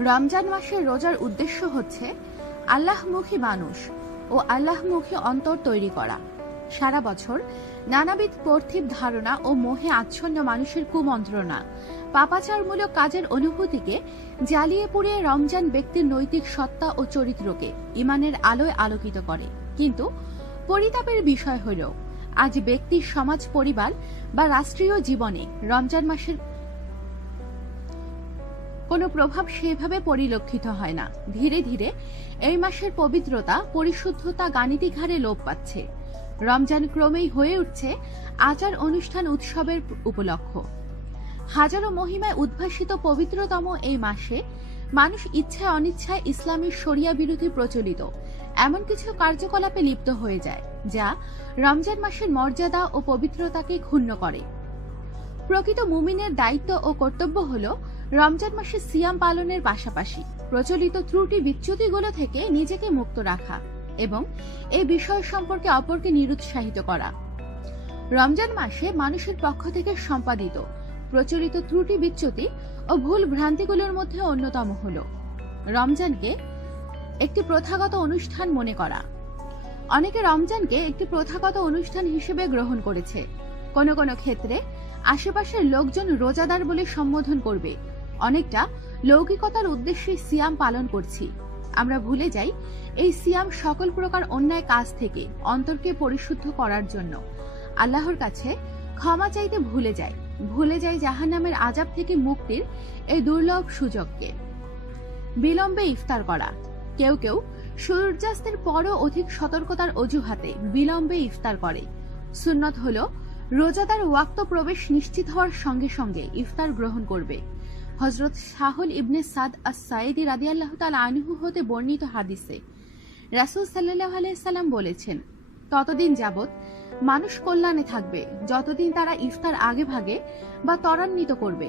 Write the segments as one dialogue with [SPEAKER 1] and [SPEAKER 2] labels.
[SPEAKER 1] রমজান মাসের রোজার উদ্দেশ্য হচ্ছে আল্লাহমুখী মানুষ ও আল্লাহমুখী অন্তর তৈরি করা। সারা বছর নানাবিধ পার্থিব ধারণা ও মোহে আচ্ছন্ন মানুষের কুমন্ত্রণা, পাপাচারমূলক কাজের অনুভূতিকে জ্বালিয়ে পুড়িয়ে রমজান ব্যক্তির নৈতিক সত্তা ও চরিত্রকে ইমানের আলোয় আলোকিত করে। কিন্তু পরিতাপের বিষয় হল আজ ব্যক্তির সমাজ, পরিবার বা রাষ্ট্রীয় জীবনে রমজান মাসের কোনো প্রভাব সেভাবে পরিলক্ষিত হয় না। ধীরে ধীরে এই মাসের পবিত্রতা, পরিশুদ্ধতা গাণিতিক হারে লোপ পাচ্ছে। রমজান ক্রমেই হয়ে উঠছে আচার অনুষ্ঠান উৎসবের উপলক্ষ। হাজারো মহিমায় উদ্ভাসিত পবিত্রতম এই মাসে মানুষ ইচ্ছায় অনিচ্ছায় ইসলামের শরিয়া বিরোধী প্রচলিত। এমন কিছু কার্যকলাপে লিপ্ত হয়ে যায়, যা রমজান মাসের মর্যাদা ও পবিত্রতাকে ক্ষুণ্ণ করে। প্রকৃত মুমিনের দায়িত্ব ও কর্তব্য হল রমজান মাসে সিয়াম পালনের পাশাপাশি প্রচলিত ত্রুটি বিচ্যুতিগুলো থেকে নিজেকে মুক্ত রাখা এবং এই বিষয় সম্পর্কে অপরকে নিরুৎসাহিত করা। রমজান মাসে মানুষের পক্ষ থেকে সম্পাদিত প্রচলিত ত্রুটি বিচ্যুতি ও ভুল ভ্রান্তিগুলোর মধ্যে অন্যতম হল রমজানকে একটি প্রথাগত অনুষ্ঠান মনে করা। অনেকে রমজানকে একটি প্রথাগত অনুষ্ঠান হিসেবে গ্রহণ করেছে। কোনো কোনো ক্ষেত্রে আশেপাশের লোকজন রোজাদার বলে সম্বোধন করবে। অনেকটা লৌকিকতার উদ্দেশ্যে সিয়াম পালন করছি। আমরা ভুলে যাই, এই সিয়াম সকল প্রকার অন্যায় কাজ থেকে অন্তরকে পরিশুদ্ধ করার জন্য। আল্লাহর কাছে ক্ষমা চাইতে ভুলে যায় ভুলে যায় জাহান্নামের আজাব থেকে মুক্তির এই দুর্লভ সুযোগকে। বিলম্বে ইফতার করা। কেউ কেউ সূর্যাস্তের পরও অধিক সতর্কতার অজুহাতে বিলম্বে ইফতার করে। সুন্নত হল, রোজাদার ওয়াক্ত প্রবেশ নিশ্চিত হওয়ার সঙ্গে সঙ্গে ইফতার গ্রহণ করবে। হজরত শাহুল ইবনে সাদ আস সাইদি রাদি আল্লাহ তাল আনহু হতে বর্ণিত হাদিসে রাসুল সাল্লাহ আলাইসাল্লাম বলেছেন, ততদিন যাবৎ মানুষ কল্যাণে থাকবে, যতদিন তারা ইফতার আগে ভাগে বা ত্বরান্বিত করবে।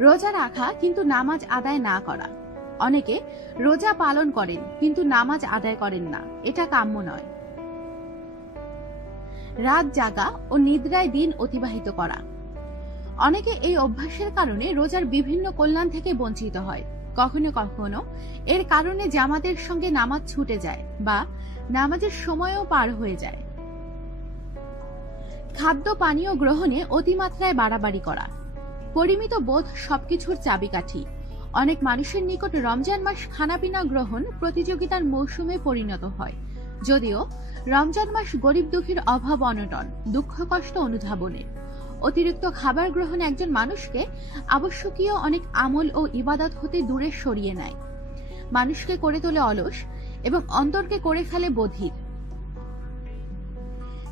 [SPEAKER 1] রোজা রাখা কিন্তু নামাজ আদায় না করা। অনেকে রোজা পালন করেন, কিন্তু নামাজ আদায় করেন না। এটা কাম্য নয়। রাত জাগা ও নিদ্রায় দিন অতিবাহিত করা। অনেকে এই অভ্যাসের কারণে রোজার বিভিন্ন কল্যাণ থেকে বঞ্চিত হয়। কখনো কখনো এর কারণে জামাতের সঙ্গে নামাজ ছুটে যায় বা নামাজের সময়ও পার হয়ে যায়। খাদ্য, পানীয় গ্রহণে অতিমাত্রায় বাড়াবাড়ি করা। পরিমিত বোধ সবকিছুর চাবিকাঠি। অনেক মানুষের নিকট রমজান মাস খানাপিনা গ্রহণ প্রতিযোগিতার মৌসুমে পরিণত হয়। যদিও রমজান মাস গরিব দুঃখীর অভাব অনটন, দুঃখ কষ্ট অনুধাবনের অতিরিক্ত খাবার গ্রহণ একজন মানুষকে আবশ্যকীয় অনেক আমল ও ইবাদত হতে দূরে সরিয়ে নেয়। মানুষকে করে তোলে অলস এবং অন্তরকে করে ফেলে বধির।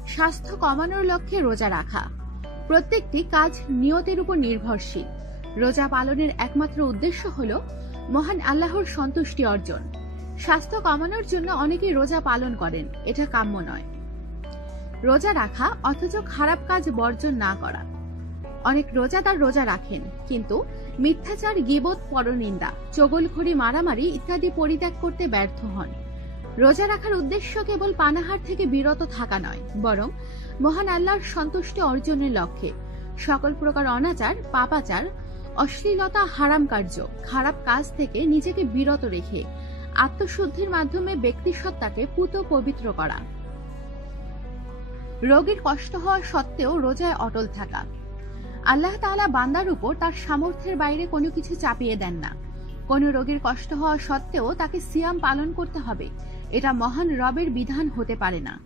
[SPEAKER 1] স্বাস্থ্য কমানোর লক্ষ্যে রোজা রাখা। প্রত্যেকটি কাজ নিয়তের উপর নির্ভরশীল। রোজা পালনের একমাত্র উদ্দেশ্য হল মহান আল্লাহর সন্তুষ্টি অর্জন। স্বাস্থ্য কমানোর জন্য অনেকেই রোজা পালন করেন, এটা কাম্য নয়। রোজা রাখা অথচ খারাপ কাজ বর্জন না করা। অনেক রোজাদার রোজা রাখেন, কিন্তু মিথ্যাচার, গিবত, পরনিন্দা, চগলখড়ি, মারামারি ইত্যাদি পরিত্যাগ করতে ব্যর্থ হন। রোজা রাখার উদ্দেশ্য কেবল পানাহার থেকে বিরত থাকা নয়, বরং মহান আল্লাহর সন্তুষ্টি অর্জনের লক্ষ্যে। সকল প্রকার অনাচার, পাপাচার, অশ্লীলতা, হারাম কার্য, খারাপ কাজ থেকে নিজেকে বিরত রেখে আত্মশুদ্ধির মাধ্যমে ব্যক্তিসত্তাকে পুত পবিত্র করা। রোগীর কষ্ট হওয়া সত্ত্বেও রোজায় অটল থাকা। আল্লাহ তাআলা বান্দার উপর তার সামর্থ্যের বাইরে কোনো কিছু চাপিয়ে দেন না। কোনো রোগীর কষ্ট হওয়া সত্ত্বেও তাকে সিয়াম পালন করতে হবে। এটা মহান রবের বিধান হতে পারে না।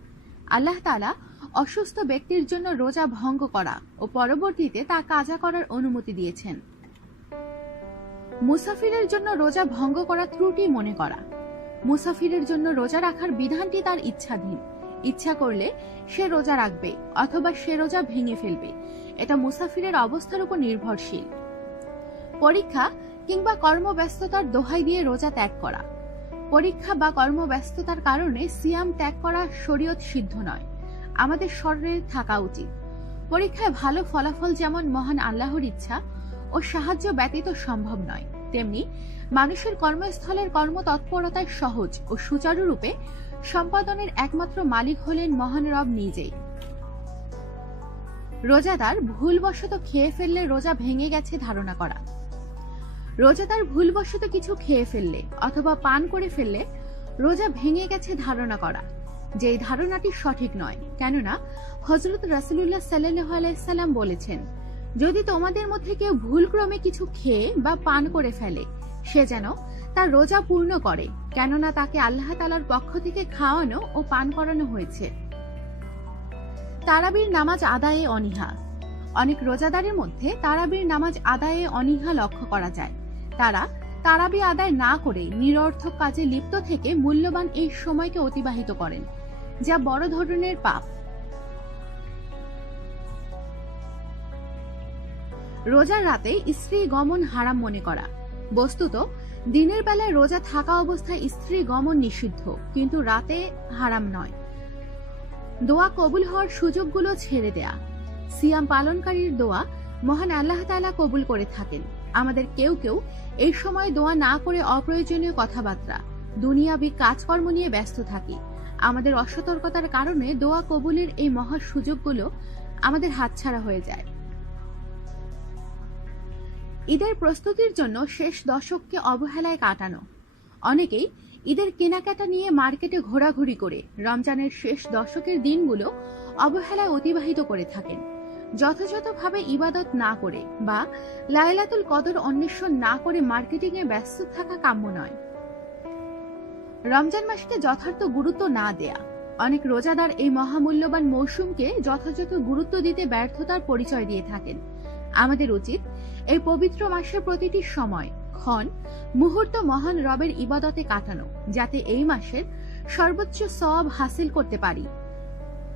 [SPEAKER 1] আল্লাহ তাআলা অসুস্থ ব্যক্তির জন্য রোজা ভঙ্গ করা ও পরবর্তীতে তা কাজা করার অনুমতি দিয়েছেন। মুসাফিরের জন্য রোজা ভঙ্গ করা ত্রুটি মনে করা। মুসাফিরের জন্য রোজা রাখার বিধানটি তার ইচ্ছাধীন। ইচ্ছা করলে সে রোজা রাখবে অথবা সে রোজা ভেঙে ফেলবে। এটা মুসাফিরের অবস্থার উপর নির্ভরশীল। পরীক্ষা কিংবা কর্মব্যস্ততার দোহাই দিয়ে রোজা ত্যাগ করা। পরীক্ষা বা কর্মব্যস্ততার কারণে সিয়াম ত্যাগ করা শরীয়ত সিদ্ধ নয়। আমাদের শরীরে থাকা উচিত। পরীক্ষায় ভালো ফলাফল যেমন মহান আল্লাহর ইচ্ছা ও সাহায্য ব্যতীত সম্ভব নয়, তেমনি মানুষের কর্মস্থলের কর্মতৎপরতায় সহজ ও সুচারুরূপে সম্পাদনের একমাত্র মালিক হলেন মহান রব নিজেই। রোজাদার ভুলবশত খেয়ে ফেললে রোজা ভেঙে গেছে ধারণা করা। রোজাদার ভুলবশত কিছু খেয়ে ফেললে অথবা পান করে ফেললে রোজা ভেঙে গেছে ধারণা করা। যে ধারণাটি সঠিক নয়, কেননা হজরত রাসুল্লাহ সাল্লাহ আলাইসাল্লাম বলেছেন, যদি তোমাদের মধ্যে কেউ ভুলক্রমে কিছু খেয়ে বা পান করে ফেলে, সে যেন তার রোজা পূর্ণ করে, কেননা তাকে আল্লাহ তালার পক্ষ থেকে খাওয়ানো ও পান করানো হয়েছে। তারাবির নামাজ আদায়ে অনীহা। অনেক রোজাদারের মধ্যে তারাবির নামাজ আদায়ে অনীহা লক্ষ্য করা যায়। তারা তারাবি আদায় না করে নিরর্থক কাজে লিপ্ত থেকে মূল্যবান এই সময়কে অতিবাহিত করেন, যা বড় ধরনের পাপ। রোজার রাতে স্ত্রী গমন হারাম মনে করা। বস্তুত দিনের বেলায় রোজা থাকা অবস্থায় স্ত্রী গমন নিষিদ্ধ, কিন্তু রাতে হারাম নয়। দোয়া কবুল হওয়ার সুযোগগুলো ছেড়ে দেয়া। সিয়াম পালনকারীর দোয়া মহান আল্লাহ তাআলা কবুল করে থাকেন। আমাদের কেউ কেউ এই সময় দোয়া না করে অপ্রয়োজনীয় কথাবার্তা, দুনিয়াবি কাজকর্ম নিয়ে ব্যস্ত থাকি। আমাদের অসতর্কতার কারণে দোয়া কবুলের এই মহা সুযোগগুলো আমাদের হাতছাড়া হয়ে যায়। ঈদের প্রস্তুতির জন্য শেষ দশককে অবহেলায় কাটানো। অনেকেই ঈদের কেনাকাটা নিয়ে মার্কেটে ঘোরাঘুরি করে রমজানের শেষ দশকের দিনগুলো অবহেলায় অতিবাহিত করে থাকেন। যথাযথভাবে ইবাদত না করে বা লায়লাতুল কদর অন্বেষণ না করে মার্কেটিং এ ব্যস্ত থাকা কাম্য নয়। রমজান মাসকে যথার্থ গুরুত্ব না দেয়া। অনেক রোজাদার এই মহামূল্যবান মৌসুমকে যথাযথ গুরুত্ব দিতে ব্যর্থতার পরিচয় দিয়ে থাকেন। আমাদের উচিত এই পবিত্র মাসের প্রতিটি সময়, ক্ষণ, মুহূর্ত মহান রবের ইবাদতে কাটানো, যাতে এই মাসের সর্বোচ্চ সব হাসিল করতে পারি।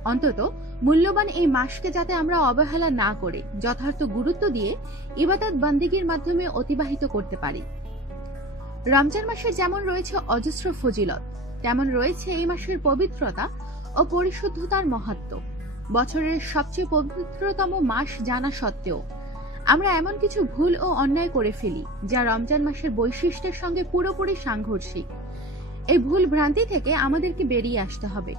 [SPEAKER 1] অন্তত মূল্যবান এই মাসকে যাতে আমরা অবহেলা না করে যথার্থ গুরুত্ব দিয়ে ইবাদত বন্দিগির মাধ্যমে অতিবাহিত করতে পারি। রমজান মাসের যেমন রয়েছে অজস্র ফজিলত, তেমন রয়েছে এই মাসের পবিত্রতা ও পরিশুদ্ধতার মহত্ব। বছরের সবচেয়ে পবিত্রতম মাস জানা সত্ত্বেও আমরা এমন কিছু ভুল ও অন্যায় করে ফেলি, যা রমজান মাসের বৈশিষ্ট্যের সঙ্গে পুরোপুরি সাংঘর্ষিক। এই ভুল ভ্রান্তি থেকে আমাদেরকে বেরিয়ে আসতে হবে।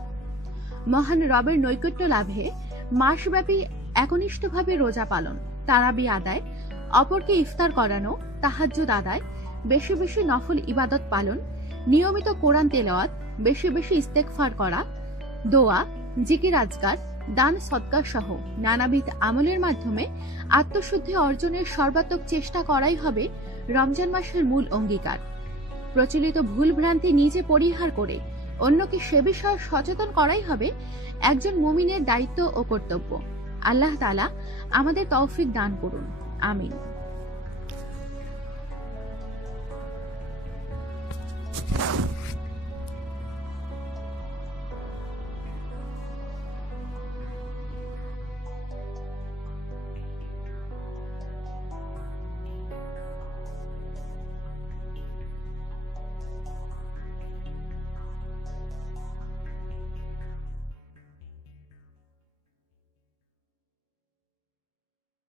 [SPEAKER 1] মহান রবের নৈকট্য লাভে মাসব্যাপী একনিষ্ঠভাবে রোজা পালন, তারাবি আদায়, অপরকে ইফতার করানো, তাহাজ্জুদ আদায়, বেশি বেশি নফল ইবাদত পালন, নিয়মিত কোরআন তেলাওয়াত, বেশি বেশি ইস্তেকফার করা, দোয়া, জিকির আজগার দান সৎকার সহ নানাবিধ আমলের মাধ্যমে আত্মশুদ্ধি অর্জনের সর্বাত্মক চেষ্টা করাই হবে রমজান মাসের মূল অঙ্গীকার। প্রচলিত ভুল ভ্রান্তি নিজে পরিহার করে অন্যকে সে বিষয়ে সচেতন করাই হবে একজন মুমিনের দায়িত্ব ও কর্তব্য। আল্লাহ তালা আমাদের তৌফিক দান করুন। আমিন।